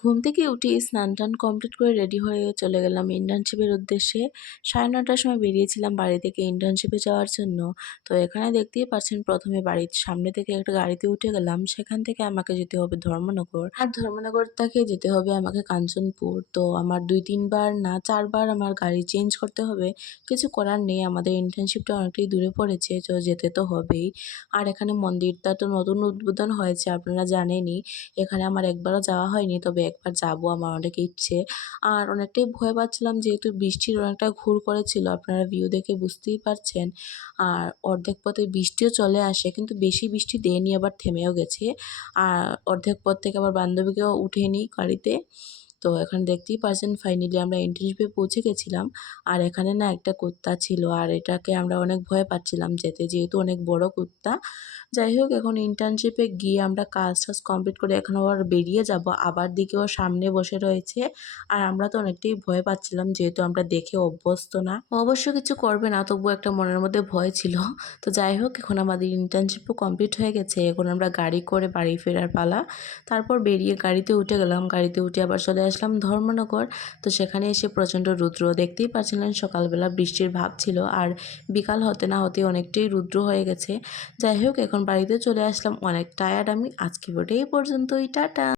ঘুম থেকে উঠে স্নান-টান কমপ্লিট করে রেডি হয়ে চলে গেলাম ইন্টার্নশিপের উদ্দেশ্যে। 9:30টার সময় বেরিয়েছিলাম বাড়ি থেকে ইন্টার্নশিপে যাওয়ার জন্য। তো এখানে দেখতেই পাচ্ছেন ১ম এ বাড়ির সামনে থেকে একটা গাড়িতে উঠে গেলাম। সেখান থেকে আমাকে যেতে হবে ধর্মনগর। আর ধর্মনগর থেকে যেতে হবে আমাকে কাঞ্চনপুর। তো আমার ২-৩ বার না ৪ বার আমার গাড়ি চেঞ্জ করতে হবে। কিছু করার নেই, আমাদের ইন্টার্নশিপটা অনেকটাই দূরে পড়েছে, তো যেতে তো হবেই। আর এখানে মন্দিরটা তো নতুন উদ্বোধন হয়েছে, আপনারা জানেনই। এখানে আমার একবারও যাওয়া হয়নি, তবে একবার যাবো, আমার অনেক ইচ্ছে। আর অনেকটাই ভয় পাচ্ছিলাম যেহেতু বৃষ্টির অনেকটা ঘুর করেছিল, আপনারা ভিউ দেখে বুঝতেই পারছেন। আর অর্ধেক পথে বৃষ্টিও চলে আসে, কিন্তু বেশি বৃষ্টি দেয়নি, আবার থেমেও গেছে। আর অর্ধেক পথ থেকে আবার বান্ধবীকেও উঠিয়ে নিই গাড়িতে। তো এখানে দেখতেই পারছেন ফাইনালি আমরা ইন্টার্নশিপে পৌঁছে গেছিলাম। আর এখানে না একটা কুত্তা ছিল, আর এটাকে আমরা অনেক ভয় পাচ্ছিলাম যেতে, যেহেতু অনেক বড় কুত্তা। যাই হোক, এখন ইন্টার্নশিপে গিয়ে আমরা কাজ-টাজ কমপ্লিট করে এখন আবার বেরিয়ে যাব। আবার দিকেও সামনে বসে রয়েছে। আর আমরা তো অনেকটাই ভয় পাচ্ছিলাম যেহেতু আমরা দেখে অভ্যস্ত না। অবশ্য কিছু করবে না, তবুও একটা মনের মধ্যে ভয় ছিল। তো যাই হোক, এখন আমাদের ইন্টার্নশিপও কমপ্লিট হয়ে গেছে। এখন আমরা গাড়ি করে বাড়ি ফেরার পালা। তারপর বেরিয়ে গাড়িতে উঠে গেলাম। গাড়িতে উঠে আবার চলে আসলাম ধর্মনগর। তো সেখানে এসে প্রচণ্ড রৌদ্র, দেখতেই পাচ্ছিলেন সকালবেলা বৃষ্টির ভাব ছিল, আর বিকাল হতে না হতে অনেকটাই রৌদ্র হয়ে গেছে। যাই হোক, এখন বাড়িতে চলে আসলাম, অনেক টায়ার্ড আমি। আজকে ভিডিওটা এই পর্যন্তই, টাটা।